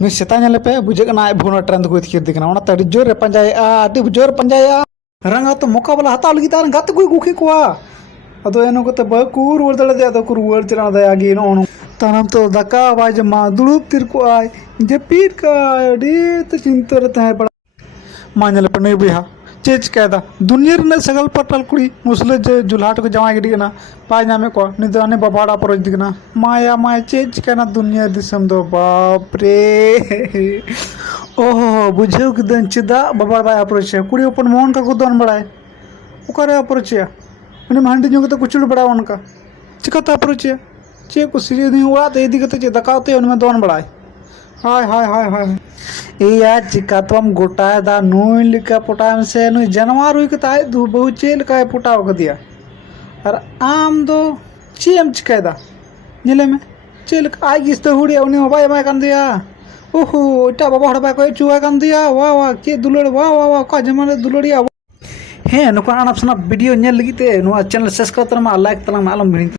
नुई सेता पे बुझेगा आय भुना ट्रेन को इतकिर जोर पंजाया जोर पंजाया रंगा तो मोका वाला हताव लगी गाते को गुखी को अदो एनो को बाकू रुआड़ दाड़े अदो को रुआड़ चला दायागी नो तानम तो दाका बाय जमा दुड़ुब तिर को आय जपीर का अड़ी तो चिंता रे तहे पड़ा मा पे नई बुहा चे चिकायदा दुनिया रे सगल पटल कुड़ी मुसले जुल्हाट को जमा गिडी पाए नामे को निदाने बाबाड़ा पर दिगना माया माया चे चिकाना दुनिया दिसम दो बाप रे ओहो बुझेव किदन चेदा बाबाड़ बाय अप्रोच कुड़ी अपन मोहन का को दोन बड़ाय ओकारे अप्रोच उन्हें हांडी जो तो कुचड़ बड़ा उनका चिकाता अप्रोच चे को सीधे उड़ात इदी कते चे दकावते उनमें दोन बड़ाय हाय हाय हाय हाय या चिकातम गोटाय दा नुई लिका पोटाम से नुई जानवर हुई कताय दु बहु चे लिका पोटाव क दिया और आम दो चेम चिकायदा नेले में चे लिका आज इस तो हुड़ी उन्हें बाय बाय कर दिया ओहो इटा बाबा हड़बा को चुआ कर दिया वाह वाह के दुलड़ वाह वाह वाह का जमाने दुलड़िया हे नुका आना वीडियो नेल लगी ते नुआ channel subscribe Tarma like Tarma आलम भिड़ी